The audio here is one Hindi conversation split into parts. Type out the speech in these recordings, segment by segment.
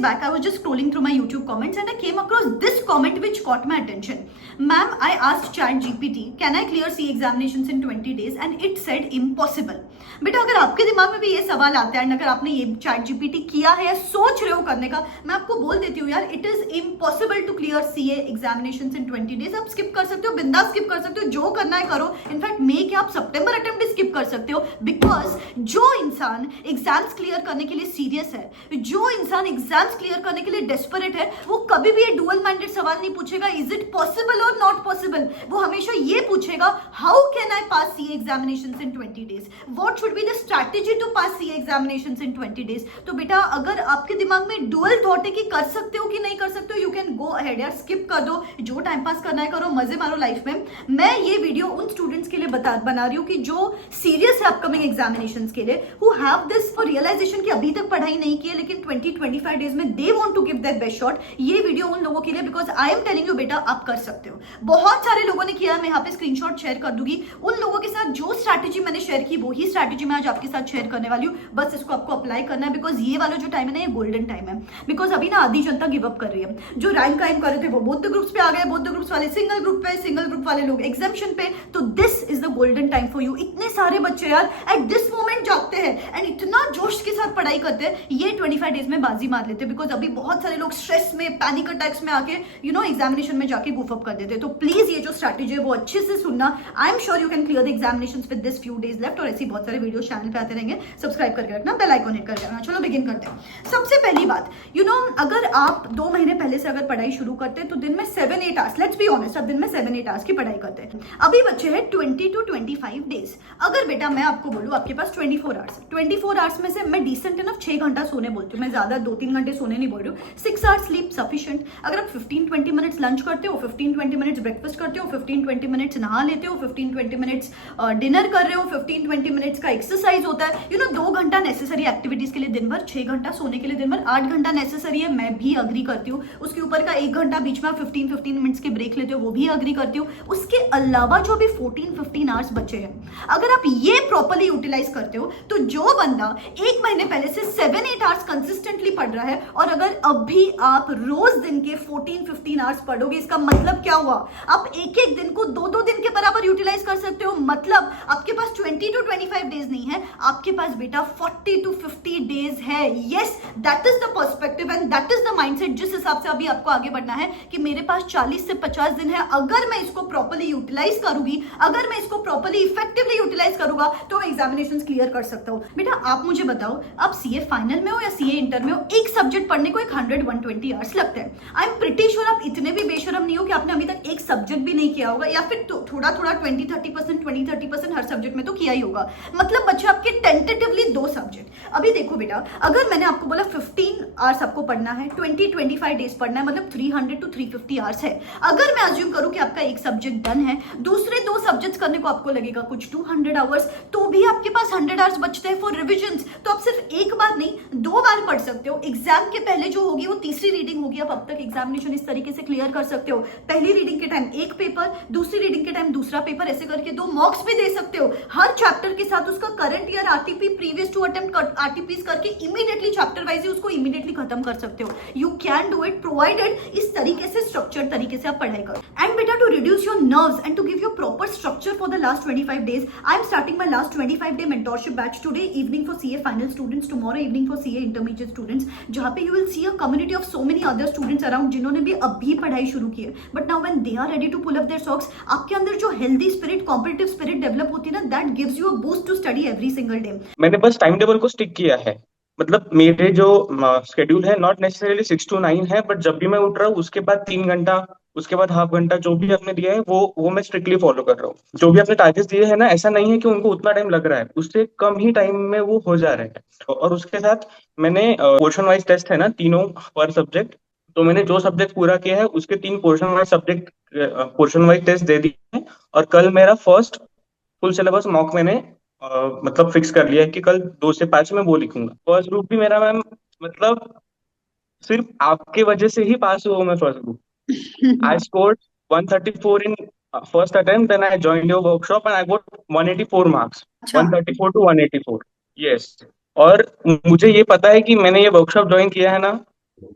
days back, I was just scrolling through my YouTube comments and I came across this comment which caught my attention. Ma'am, I asked ChatGPT, can I clear CA examinations in 20 days? And it said impossible. बेटा अगर आपके दिमाग में भी ये सवाल आता है, अगर आपने ये ChatGPT किया है या सोच रहे हो करने का, मैं आपको बोल देती हूँ यार, it is impossible to clear CA examinations in 20 days. आप स्किप कर सकते हो, बिंदास स्किप कर सकते हो, जो करना है करो. इनफैक्ट मे के आप सितंबर अटेम्प्ट भी स्किप कर सकते हो, बिकॉज जो इंसान एग्जाम्स क्लियर करने के लिए सीरियस है, जो इंसान एग्जाम्स क्लियर करने के लिए डेस्परेट है, वो कभी भी ये डुअल माइंडेड सवाल नहीं पूछेगा इज इट पॉसिबल और नॉट पॉसिबल. वो हमेशा ये पूछेगा how can I pass CA examinations in 20 days, what should be the strategy to pass CA examinations in 20 days. तो बेटा अगर आपके दिमाग में डुअल थॉट है कि कर सकते हो कि नहीं कर सकते हो, यू कैन गो अहेड यार, स्किप कर दो, जो टाइम पास करना है करो, मजे मारो लाइफ में. मैं ये वीडियो उन स्टूडेंट्स के लिए बना रही हूँ कि जो सीरियस है अपकमिंग एग्जामिनेशंस के लिए, who have this for realisation कि अभी तक पढ़ाई नहीं की है लेकिन 20-25 डेज में they want to give their best shot. ये वीडियो उन लोगों के लिए, because I am telling you बेटा आप कर सकते हो. बहुत सारे लोगों ने किया है, मैं यहाँ पे स्क्रीनशॉट शेयर कर दूंगी. उन लोगों के साथ जो स्ट्रैटेजी मैंने शेयर की वही स्ट्रैटेजी मैं आज आपके साथ शेयर करने वाली हूँ. बस इसको आपको अप्लाई करना है, बिकॉज ये वाला जो टाइम है ना, ये गोल्डन टाइम है. बिकॉज अभी ना आधी जनता गिव अप कर रही है. जो रैंक कायम कर रहे थे वो बौद्ध ग्रुप्स पे आ गए, बौद्ध ग्रुप्स वाले सिंगल ग्रुप पे, सिंगल ग्रुप वाले लोग एग्जामिशन पे. तो this is the golden time for you. इतने सारे बच्चे यार एट दिस मोमेंट जागते हैं एंड इतना जोश के साथ पढ़ाई करते हैं, ये 25 डेज में बाजी मार लेते हैं. बिकॉज अभी बहुत सारे लोग स्ट्रेस में, पैनिक अटैक्स में आके एग्जामिनेशन में जाके गुफ अप कर देते हैं. तो प्लीज ये जो स्ट्रैटेजी है वो अच्छे से सुनना. I am sure you can clear the examinations with this few days left. और ऐसी बहुत सारे वीडियो चैनल पे आते रहेंगे. सब्सक्राइब करके रखना, बेल आइकन हिट करके रखना. चलो बिगिन करते हैं. सबसे पहली बात, अगर आप 2 महीने पहले से अगर पढ़ाई शुरू करते हैं तो दिन में 7-8 आवर्स, लेट्स बी ऑनेस्ट, अब दिन में 7-8 आवर्स की पढ़ाई करते हैं. अभी बच्चे हैं 20 to 25 डेज. अगर बेटा मैं आपको बोलूं आपके पास 24 आवर्स, 24 आवर्स में से मैं डिसेंट इनफ 6 घंटा सोने बोलती हूँ. मैं ज्यादा 2-3 घंटे सोने नहीं बोल रही हूँ. 6 आवर्स स्लीप सफिशिएंट. अगर आप 15-20 मिनट्स लंच करते हो, 15-20 मिनट्स ब्रेकफास्ट करते हो, 15-20 मिनट्स नहा लेते हो, 15-20 मिनट्स डिनर कर रहे हो, 15-20 मिनट्स का एक्सरसाइज होता है, 2 घंटा नेसेसरी एक्टिविटीज के लिए दिन भर, 6 घंटा सोने के लिए दिन भर, 8 घंटा नेसेसरी है, मैं भी अग्री करती हूँ. उसके ऊपर का 1 घंटा बीच में 15-15 मिनट्स के ब्रेक लेते हो, वो भी अग्री करती हूँ. उसके अलावा जो भी 14-15 आवर्स बचे हैं, अगर आप ये प्रॉपर्ली यूटिलाइज करते हो, तो जो बंदा 1 महीने पहले से 7-8 आवर्स कंसिस्टेंटली पढ़ रहा है, और अगर अभी आप रोज दिन के 14-15 आवर्स पढ़ोगे, इसका मतलब क्या हुआ? आप एक दिन को 2-2 दिन के बराबर यूटिलाइज कर सकते हो. मतलब आपके पास 20 to 25 डेज नहीं है, आपके पास बेटा 40 to 50 डेज है. Yes, that is the perspective and that is the mindset जिस हिसाब से अभी आपको आगे बढ़ना है कि मेरे पास 40 से 50 दिन है. अगर मैं इसको प्रॉपर्ली यूटिलाइज करूंगी, अगर मैं इसको प्रॉपर्ली इफेक्टिवली यूटिलाइज करूंगा, तो मैं एग्जामिनेशंस क्लियर कर सकता हूं. बेटा आप मुझे बताओ, आप CA फाइनल में हो या CA इंटर में हो, एक सब्जेक्ट पढ़ने को 100-120 आवर्स लगते हैं. आई एम प्रिटी श्योर आप इतने भी बेशरम नहीं हो कि आपने अभी तक एक सब्जेक्ट भी नहीं किया होगा, या फिर थोड़ा 20-30% हर सब्जेक्ट में तो किया ही होगा. मतलब बच्चे आपके टेंटेटिवली 2 सब्जेक्ट. अभी देखो बेटा, अगर मैंने आपको बोला 15 आवर्स आपको पढ़ना है, 20-25 डेज पढ़ना है, मतलब 300 to 350 आवर्स है. अगर मैं अज्यूम करूं कि आपका एक सब्जेक्ट डन है, दूसरे 2 सब्जेक्ट्स करने को आपको लगेगा कुछ 200 आवर्स, तो भी आपके पास 100 आवर्स बचते हैं फॉर रिविजन्स. तो आप सिर्फ एक बार नहीं 2 बार पढ़ सकते हो. एग्जाम के पहले जो होगी वो तीसरी रीडिंग होगी. आप अब तक एग्जामिनेशन इस तरीके से क्लियर कर सकते हो. पहली रीडिंग के टाइम एक पेपर, दूसरी रीडिंग के टाइम दूसरा पेपर, ऐसे करके 2 मॉक्स भी दे सकते हो. हर चैप्टर के साथ उसका current year RTP, previous to attempt RTPs करके इमीडिएटली चैप्टर वाइज उसको इमीडिएटली खत्म कर सकते हो. You can do it, provided इस तरीके से स्ट्रक्चर्ड तरीके से आप पढ़ाई करो. एंड बेटा to reduce your nerves and to give you proper structure for the last 25 days, I am starting my last 25 day mentorship batch today evening for CA final students, tomorrow evening for CA intermediate students, जहां पे you will see a community of so many other students around जिन्होंने भी अभी पढ़ाई शुरू की है. But now when they are ready to pull up their socks, आपके अंदर जो healthy spirit, competitive spirit develop होती है ना, that gives you a boost to study every single day. मैंने बस टाइम टेबल को स्टिक किया है. मतलब मेरे जो शेड्यूल है नॉट नेसेसरीली 6 to 9 है, बट जब भी मैं उठ रहा हूँ उसके बाद 3 घंटा, उसके बाद हाफ घंटा, जो भी आपने दिया है वो मैं स्ट्रिक्टली फॉलो कर रहा हूँ. जो भी आपने टारगेट्स दिए हैं ना, ऐसा नहीं है कि उनको उतना टाइम लग रहा है, उससे कम ही टाइम में वो हो जा रहे हैं. और उसके साथ मैंने पोर्शन वाइज टेस्ट है ना, तीनों पर सब्जेक्ट, तो मैंने जो सब्जेक्ट पूरा किया है उसके 3 पोर्शन वाइज टेस्ट दे दिए हैं. और कल मेरा फर्स्ट फुल सिलेबस मॉक मैंने मतलब फिक्स कर लिया है कि कल 2 से 5 में वो लिखूंगा. फर्स्ट ग्रुप भी मेरा मैम, मतलब सिर्फ आपके वजह से ही पास हुआ मैं first group. I scored 134 in first attempt, then I joined your workshop and I got 184 marks. अच्छा. 134 to 184. Yes. और मुझे ये पता है कि मैंने ये वर्कशॉप ज्वाइन किया है ना,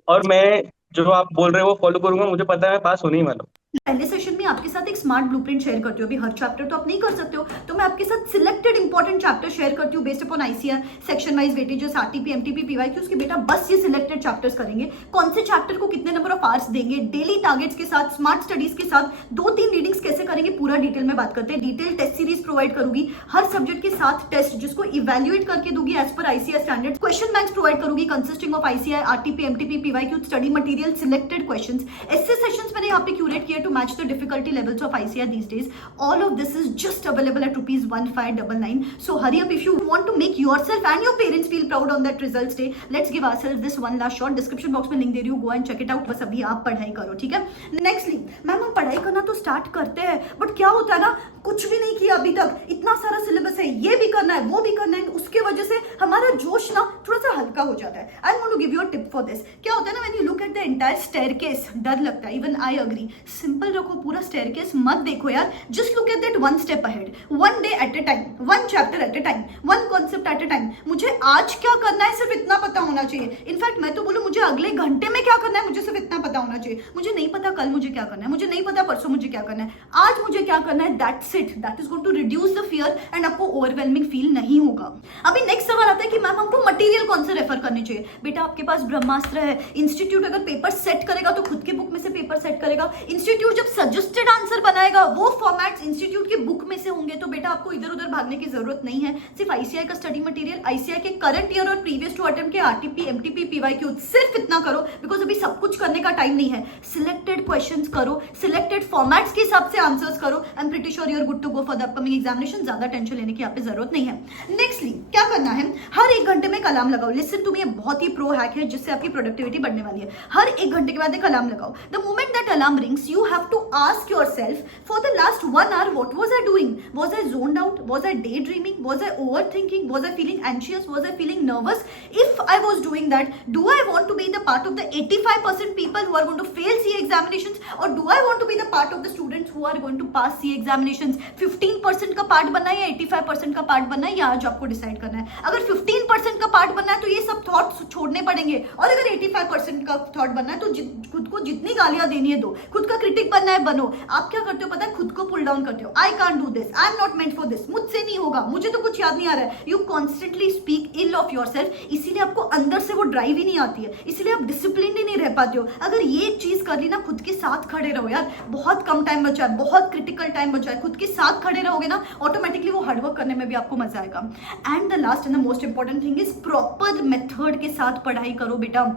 और मैं जो आप बोल रहे हो वो फॉलो करूंगा, मुझे पता है मैं पास होने ही वाला हूँ। पहले सेशन में आपके साथ एक स्मार्ट ब्लूप्रिंट शेयर करती हूँ। अभी हर चैप्टर तो आप नहीं कर सकते हो, तो मैं आपके साथ सिलेक्टेड इंपॉर्टेंट चैप्टर शेयर करती हूँ based upon ICR, section wise weightages, RTP, MTP, PYQs के। बेटा बस ये सिलेक्टेड चैप्टर्स करेंगे, कौन से चैप्टर को कितने नंबर ऑफ आवर्स देंगे, डेली टारगेट्स के साथ, स्मार्ट स्टडीज के साथ, 2-3 रीडिंग्स कैसे करेंगे, पूरा डिटेल में बात करते हैं। डिटेल टेस्ट सीरीज प्रोवाइड करूंगी, हर सब्जेक्ट के साथ टेस्ट जिसको इवेल्युएट करके दूंगी एज पर आईसीआर स्टैंडर्ड। क्वेश्चन बैंक्स प्रोवाइड करूंगी कंसिस्टिंग ऑफ आईसीआर, आरटीपी, एमटीपी, पीवाईक्यू, स्टडी मटेरियल, सिलेक्टेड क्वेश्चंस। ऐसे सेशंस मैंने यहाँ पे क्यूरेट किया to match the difficulty levels of ICR these days. All of this is just available at ₹1599. So hurry up if you want to make yourself and your parents feel proud on that results day. Let's give ourselves this one last shot. Description box में लिंक दे रही हूँ, go and check it out. बस अभी आप पढ़ाई करो, ठीक है। नेक्स्टली मैम हम पढ़ाई करना तो स्टार्ट करते हैं, बट क्या होता है ना, कुछ भी नहीं किया अभी तक, इतना सारा सिलेबस है, ये भी करना है, वो भी करना है, उसके वजह से हमारा जोश ना थोड़ा सा हल्का हो जाता है। I want to give you a tip for this. क्या होता है ना, when you look at the entire staircase, डर लगता है, इवन आई अग्री। सिंपल रखो पूरा स्टेयरकेस, मत देखो यार, just look at that one step ahead, one day at a time, one chapter at a time, one concept at a time. मुझे आज क्या करना है सिर्फ इतना पता होना चाहिए। इनफैक्ट मैं तो बोलूं मुझे अगले घंटे में क्या करना है मुझे सिर्फ इतना पता होना चाहिए। मुझे नहीं पता कल मुझे क्या करना है, मुझे नहीं पता परसों मुझे क्या करना है, आज मुझे क्या करना है, that's it. That is going to reduce the fear and आपको ओवरवेलमिंग फील नहीं होगा। अभी नेक्स्ट सवाल आता है कि मैम हमको मटेरियल कौन से रेफर करने चाहिए। बेटा आपके पास ब्रह्मास्त्र है, इंस्टीट्यूट अगर पेपर सेट करेगा तो खुद के बुक में से पेपर सेट करेगा। इंस्टीट्यूट जब सजेस्टेड आंसर बनाएगा वो फॉर्मेट्स इंस्टीट्यूट की बुक में से होंगे, तो बेटा आपको इधर उधर भागने की जरूरत नहीं है। सिर्फ आईसीआई का स्टडी मटेरियल, आईसीआई के करंट ईयर और प्रीवियस टू अटेम्प्ट के आरटीपी, एमटीपी, पीवाईक्यू, सिर्फ इतना करो, बिकॉज अभी सब कुछ करने का टाइम नहीं है। सिलेक्टेड क्वेश्चंस करो, सिलेक्टेड फॉर्मेट्स के हिसाब से आंसर्स करो। I am pretty sure you are good to go for the upcoming examination. ज्यादा टेंशन लेने की यहाँ पे जरूरत नहीं है। नेक्स्टली क्या करना है, हर 1 घंटे में एक अलार्म लगाओ। लिसन टू मी, ये बहुत ही प्रो हैक है जिससे आपकी प्रोडक्टिविटी बढ़ने वाली है। हर 1 घंटे के बाद एक अलार्म लगाओ। The moment that alarm rings you have to ask yourself, for the last 1 hour what was I doing? Was I zoned out? Was I daydreaming? Was I overthinking? Was I feeling anxious? Was I feeling nervous? If I was doing that, do I want to be the part of the 85% people who are going to fail CA examinations, or do I want to be the part of the students who are going to pass CA examinations? 15% का पार्ट बनना है या 85% का पार्ट बनना है, या आज आपको डिसाइड करना है। अगर 15% का पार्ट बनना है तो ये सब थॉट्स छोड़ने पड़ेंगे, और अगर 85% का थॉट बनना है तो खुद को जितनी गालियां देनी है दो, खुद का क्रिटिक बनना है बनो। आप क्या करते हो पता है, खुद को पुल डाउन करते हो। I can't do this, I am not meant for this, मुझसे नहीं होगा, मुझे तो कुछ याद नहीं आ रहा है। You constantly speak ill of yourself, इसीलिए आपको अंदर से वो ड्राइव ही नहीं आती है, इसीलिए आप डिसिप्लिन ही नहीं रह पाते हो। अगर ये चीज कर ली ना, खुद के साथ खड़े रहो यार, बहुत कम टाइम बचा है, बहुत क्रिटिकल टाइम बचा है, खुद के साथ खड़े रहोगे ना, ऑटोमेटिकली वो हार्डवर्क करने में भी आपको मजा आएगा। And the last and the most important thing is proper method के साथ पढ़ाई करो बेटा।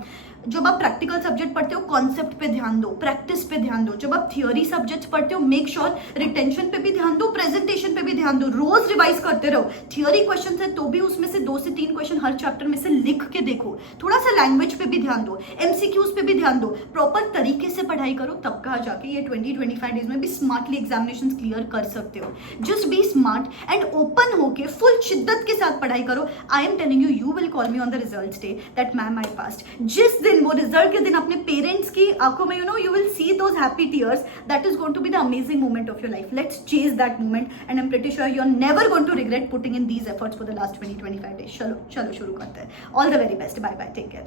जब आप प्रैक्टिकल सब्जेक्ट पढ़ते हो कॉन्सेप्ट पे ध्यान दो, प्रैक्टिस पे ध्यान दो। जब आप थियोरी सब्जेक्ट्स पढ़ते हो मेक श्योर रिटेंशन पे भी ध्यान दो, प्रेजेंटेशन पे भी ध्यान दो, रोज रिवाइज करते रहो। थियोरी क्वेश्चन है तो भी उसमें से 2 से 3 क्वेश्चन हर चैप्टर में से लिख के देखो। थोड़ा सा लैंग्वेज पे भी ध्यान दो, एमसीक्यूज पे भी ध्यान दो, प्रॉपर तरीके से पढ़ाई करो, तब कहा जाके ये 20-25 डेज में भी स्मार्टली एग्जामिनेशन क्लियर कर सकते हो। Just be smart and open होके फुल शिद्दत के साथ पढ़ाई करो। I am telling you, you will call me on the results day that ma'am I passed. जिस दिन वो रिजल्ट के दिन अपने पेरेंट्स की आंखों में you will see those happy tears, that is going to be the amazing moment of your life. Let's chase that moment and I'm pretty sure you're never going to regret putting in these efforts for the last 20-25 days. चलो शुरू करते हैं। All the very best. Bye bye. Take care.